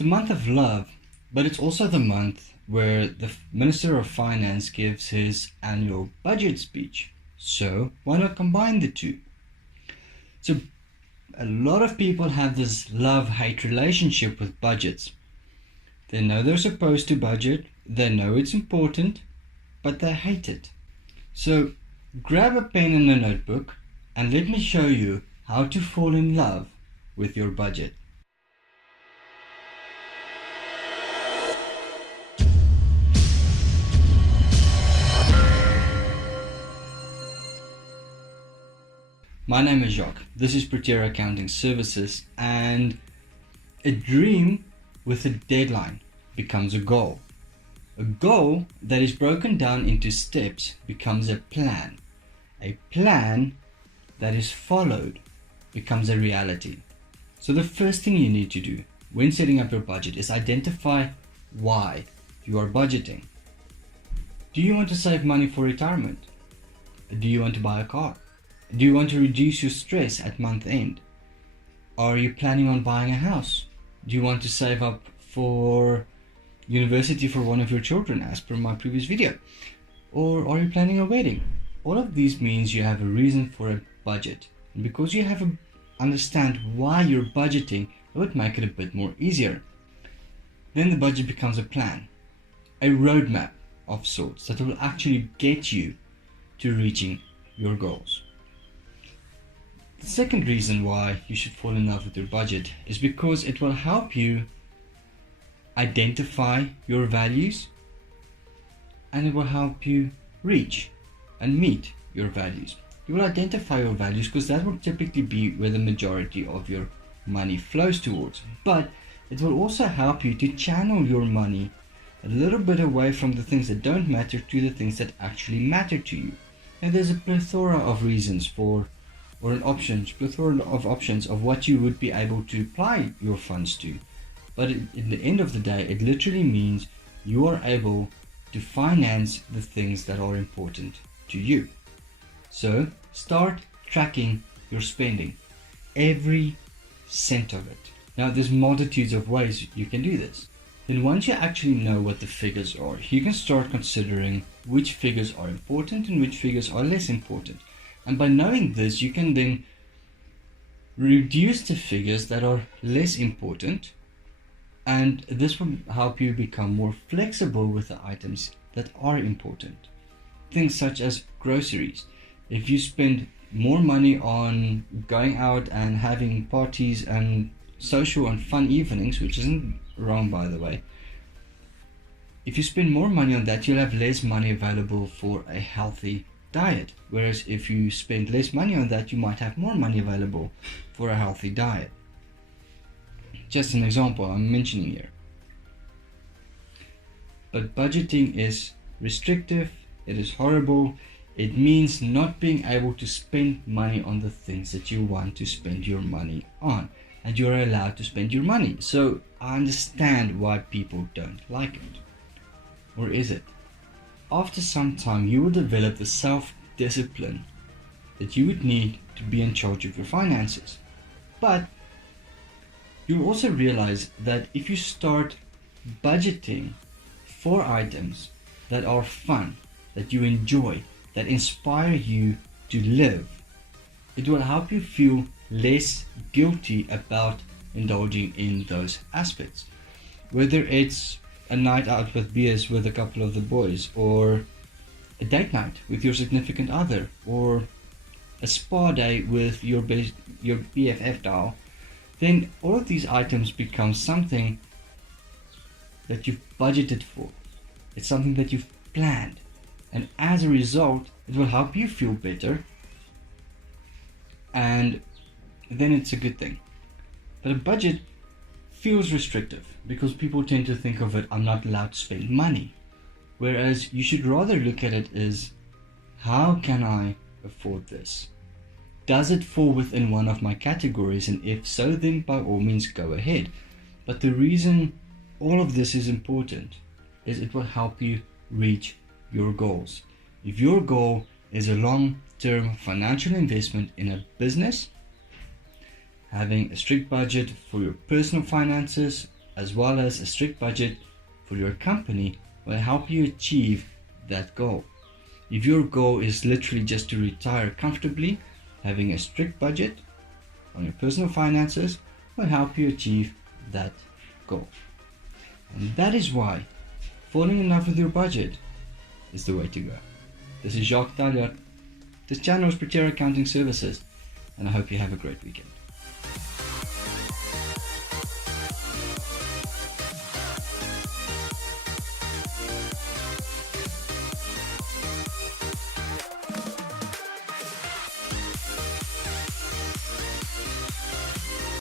The month of love, but it's also the month where the Minister of Finance gives his annual budget speech. So why not combine the two? So a lot of people have this love-hate relationship with budgets. They know they're supposed to budget, they know it's important, but they hate it. So grab a pen and a notebook and let me show you how to fall in love with your budget. My name is Jacques. This is practitioner Accounting Services, and a dream with a deadline becomes a goal. A goal that is broken down into steps becomes a plan. A plan that is followed becomes a reality. So the first thing you need to do when setting up your budget is identify why you are budgeting. Do you want to save money for retirement? Do you want to buy a car? Do you want to reduce your stress at month end? Are you planning on buying a house? Do you want to save up for university for one of your children, as per my previous video? Or are you planning a wedding? All of these means you have a reason for a budget. And because you have to understand why you're budgeting, it would make it a bit more easier. Then the budget becomes a plan, a roadmap of sorts that will actually get you to reaching your goals. The second reason why you should fall in love with your budget is because it will help you identify your values, and it will help you reach and meet your values. You will identify your values because that will typically be where the majority of your money flows towards, but it will also help you to channel your money a little bit away from the things that don't matter to the things that actually matter to you. And there's a plethora of reasons plethora of options of what you would be able to apply your funds to. But in the end of the day, it literally means you are able to finance the things that are important to you. So start tracking your spending, every cent of it. Now there's multitudes of ways you can do this. Then once you actually know what the figures are, you can start considering which figures are important and which figures are less important. And by knowing this, you can then reduce the figures that are less important, and this will help you become more flexible with the items that are important. Things such as groceries. If you spend more money on going out and having parties and social and fun evenings, which isn't wrong by the way, if you spend more money on that, you'll have less money available for a healthy diet. Whereas if you spend less money on that, you might have more money available for a healthy diet. Just an example I'm mentioning here. But budgeting is restrictive, it is horrible. It means not being able to spend money on the things that you want to spend your money on, and you're allowed to spend your money. So I understand why people don't like it. Or is it? After some time, you will develop the self-discipline that you would need to be in charge of your finances. But you'll also realize that if you start budgeting for items that are fun, that you enjoy, that inspire you to live, it will help you feel less guilty about indulging in those aspects. Whether it's a night out with beers with a couple of the boys, or a date night with your significant other, or a spa day with your BFF doll, then all of these items become something that you've budgeted for. It's something that you've planned, and as a result, it will help you feel better, and then it's a good thing. But a budget feels restrictive because people tend to think of it, I'm not allowed to spend money. Whereas you should rather look at it as, how can I afford this? Does it fall within one of my categories? And if so, then by all means go ahead. But the reason all of this is important is it will help you reach your goals. If your goal is a long-term financial investment in a business, having a strict budget for your personal finances, as well as a strict budget for your company will help you achieve that goal. If your goal is literally just to retire comfortably, having a strict budget on your personal finances will help you achieve that goal. And that is why falling in love with your budget is the way to go. This is Jacques Taljaard. This channel is Practitioner Accounting Services, and I hope you have a great weekend.